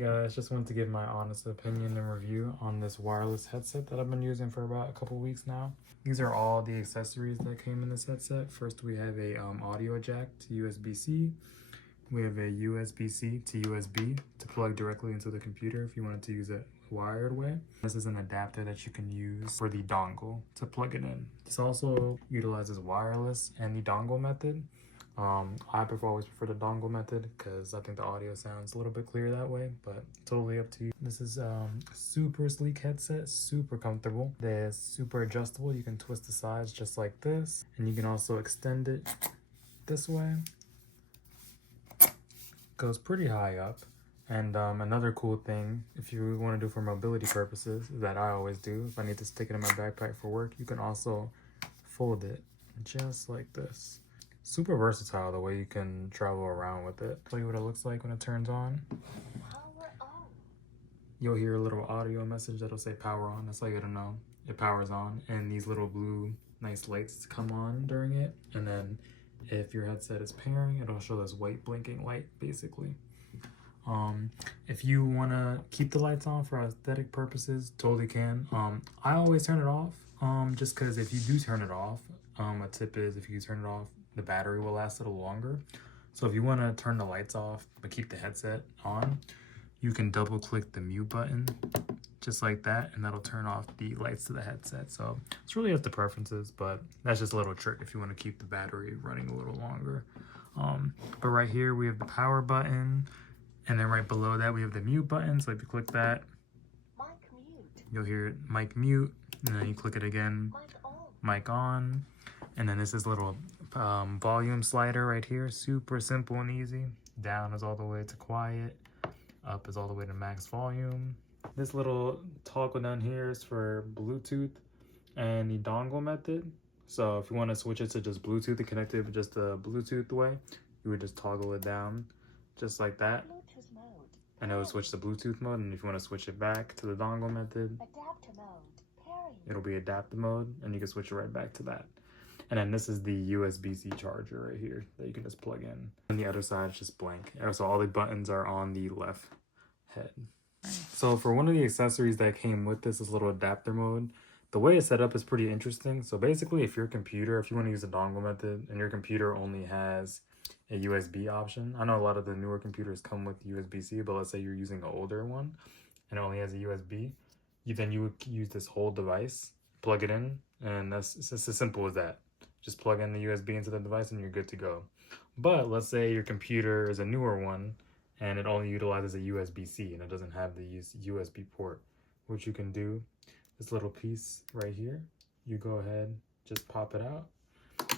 guys, just wanted to give my honest opinion and review on this wireless headset that I've been using for about a couple weeks now. These are all the accessories that came in this headset. First, we have a audio jack to USB-C. We have a USB-C to USB to plug directly into the computer if you wanted to use it wired way. This is an adapter that you can use for the dongle to plug it in. This also utilizes wireless and the dongle method. I always prefer the dongle method because I think the audio sounds a little bit clearer that way, but totally up to you. This is a super sleek headset, super comfortable. They're super adjustable. You can twist the sides just like this, and you can also extend it this way. Goes pretty high up. And another cool thing, if you want to do for mobility purposes, that I always do, if I need to stick it in my backpack for work, you can also fold it just like this. Super versatile the way you can travel around with it. Tell you what it looks like when it turns on. Power on. You'll hear a little audio message that'll say power on. That's all you gotta know. It powers on, and these little blue nice lights come on during it. And then if your headset is pairing, it'll show this white blinking light basically. If you want to keep the lights on for aesthetic purposes, totally can. I always turn it off, just because if you do turn it off, a tip is if you turn it off, the battery will last a little longer. So if you want to turn the lights off but keep the headset on, you can double click the mute button just like that, and that'll turn off the lights to the headset. So it's really up to preferences, but that's just a little trick if you want to keep the battery running a little longer. But right here we have the power button, and then right below that we have the mute button. So if you click that, Mic mute. you'll hear mic mute, and then you click it again, mic on. And then this is a little volume slider right here, super simple and easy. Down is all the way to quiet, up is all the way to max volume. This little toggle down here is for Bluetooth and the dongle method. So if you want to switch it to just Bluetooth and connect it with just the Bluetooth way, you would just toggle it down just like that. Bluetooth mode. And it would switch to Bluetooth mode. And if you want to switch it back to the dongle method, Adapter mode. Pairing. it'll be adapter mode, and you can switch it right back to that. And then this is the USB-C charger right here that you can just plug in. And the other side is just blank. So all the buttons are on the left head. So for one of the accessories that came with this little adapter mode, the way it's set up is pretty interesting. So basically, if you want to use the dongle method and your computer only has a USB option. I know a lot of the newer computers come with USB-C, but let's say you're using an older one and it only has a USB, then you would use this whole device, plug it in, and it's as simple as that. Just plug in the USB into the device and you're good to go. But let's say your computer is a newer one and it only utilizes a USB-C and it doesn't have the USB port. What you can do, this little piece right here, you go ahead, just pop it out,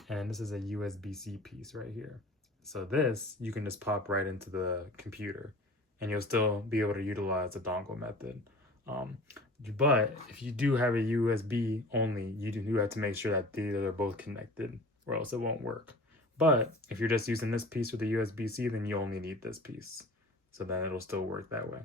and this is a USB-C piece right here. So this, you can just pop right into the computer and you'll still be able to utilize the dongle method. But if you do have a USB only, you do have to make sure that these are both connected or else it won't work. But if you're just using this piece with the USB-C, then you only need this piece. So then it'll still work that way.